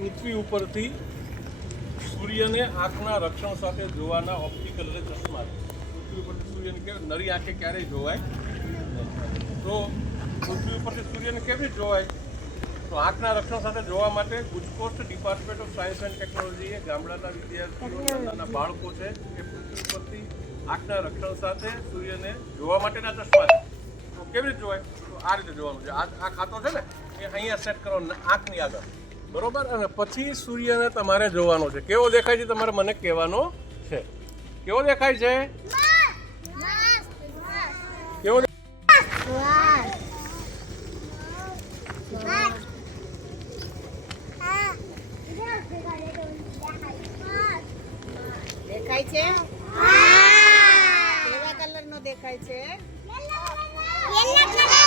પૃથ્વી ઉપરથી સૂર્યને આંખના રક્ષણ સાથે જોવાના ઓપ્ટિકલ એટલે ચશ્મા છે. પૃથ્વી ઉપરથી સૂર્યને નરી આંખે ક્યારેય જોવાય તો પૃથ્વી ઉપરથી સૂર્યને કેવી રીતે જોવાય? તો આંખના રક્ષણ સાથે જોવા માટે ગુજકોસ્ટ ડિપાર્ટમેન્ટ ઓફ સાયન્સ એન્ડ ટેકનોલોજીએ ગામડાના વિદ્યાર્થીઓ નાના બાળકો છે એ પૃથ્વી ઉપરથી આંખના રક્ષણ સાથે સૂર્યને જોવા માટેના ચશ્મા છે. તો કેવી રીતે જોવાય? તો આ રીતે જોવાનું છે. આ ખાતો છે ને એ અહીંયા સેટ કરવાનો આંખની આગળ, બરોબર. અને પછી સૂર્યને તમારે જોવાનો છે. કેવો દેખાય છે તમારે મને કહેવાનો છે. કેવો દેખાય છે? કેવો દેખાય છે? કેવા કલર નો દેખાય છે? Yellow colour